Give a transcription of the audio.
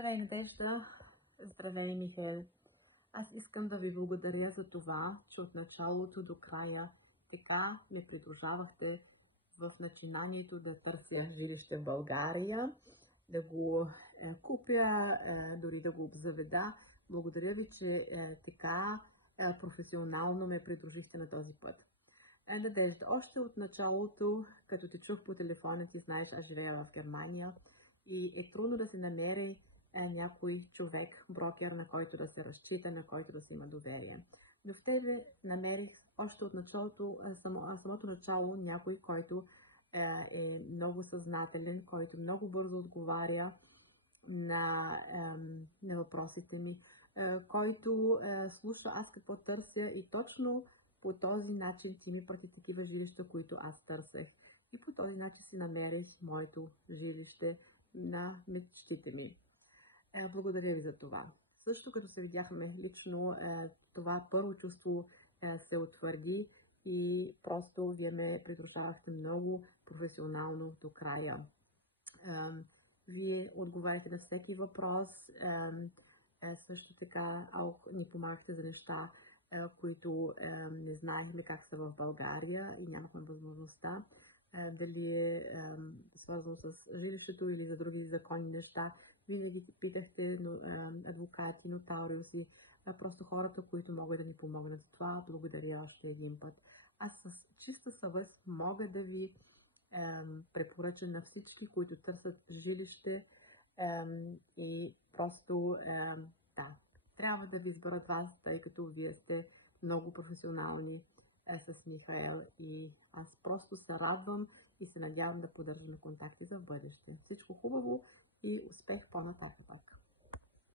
Здравей, Надежда! Здравей, Михаил! Аз искам да ви благодаря за това, че от началото до края така ме придружавахте в начинанието да търся жилище в България, да го купя, дори да го обзаведа. Благодаря ви, че така професионално ме придружихте на този път. Надежда, още от началото, като те чух по телефона, ти знаеш, аз живея в Германия и е трудно да се намери някой човек, брокер, на който да се разчита, на който да се има доверие. Но в тебе намерих още от началото, самото начало някой, който е много съзнателен, който много бързо отговаря на въпросите ми, който слуша аз какво търся и точно по този начин ти ми прати такива жилища, които аз търсех. И по този начин си намерих моето жилище на мечтите ми. Благодаря ви за това. Също като се видяхме лично, това първо чувство се утвърди и просто вие ме придружавахте много професионално до края. Вие отговаряте на всеки въпрос, също така ни помагахте за неща, които не знаехме как са в България и нямахме възможността. Дали е свързано с жилището или за други законни неща. Винаги питахте адвокати, нотариуси, просто хората, които могат да ни помогнат. Това благодаря още един път. Аз с чиста съвест мога да ви препоръчам на всички, които търсят жилище и просто трябва да ви изберат вас, тъй като вие сте много професионални с Михаил и аз просто се радвам и се надявам да поддържаме контакти за в бъдеще. Всичко хубаво и успех по-нататък!